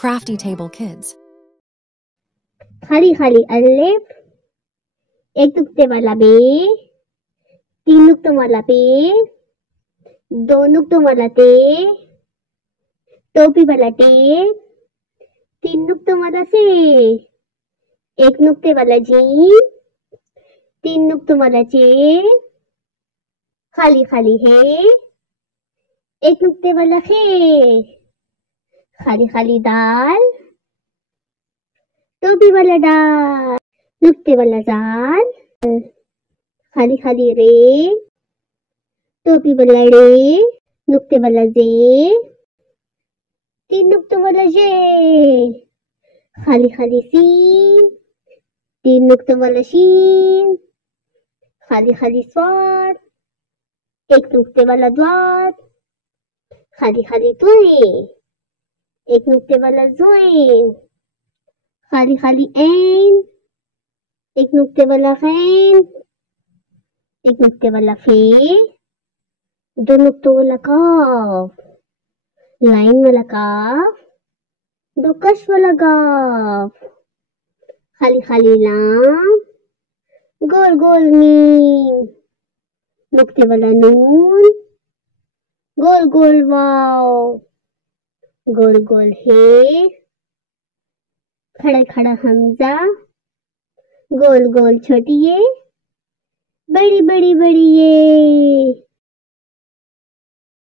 Crafty Table Kids. खाली खाली अलिफ, एक नुक्ते वाला बे, तीन नुक्तों वाला पे, दो नुक्तों वाला ते, टोपी वाला टे, तीन नुक्तों वाला से, एक नुक्ते वाला जी, तीन नुक्तों वाला चे, खाली खाली है, एक नुक्ते वाला खे, खाली खाली दाल, टोपी वाला डाल, नुक्ते वाला जाल, खाली खाली रे, टोपी वाला रे, नुक्ते वाला जे, तीन नुक्तों वाला जे, खाली खाली सीन, तीन नुक्तों वाला शीन, खाली खाली स्वार, एक नुक्ते वाला द्वार, खाली खाली तुए, एक नुक्ते वाला जुए, खाली खाली ऐन, एक नुक्ते वाला फैन, एक नुक्ते वाला फे, दो नुक्तों वाला काफ, लाइन वाला काफ, दो कश वाला गाफ, खाली खाली लाम, गोल गोल मीम, नुक्ते वाला नून, गोल गोल वाव, गोल गोल हे, खड़ा खड़ा हमजा, गोल गोल छोटी ये, बड़ी बड़ी बड़ी ये।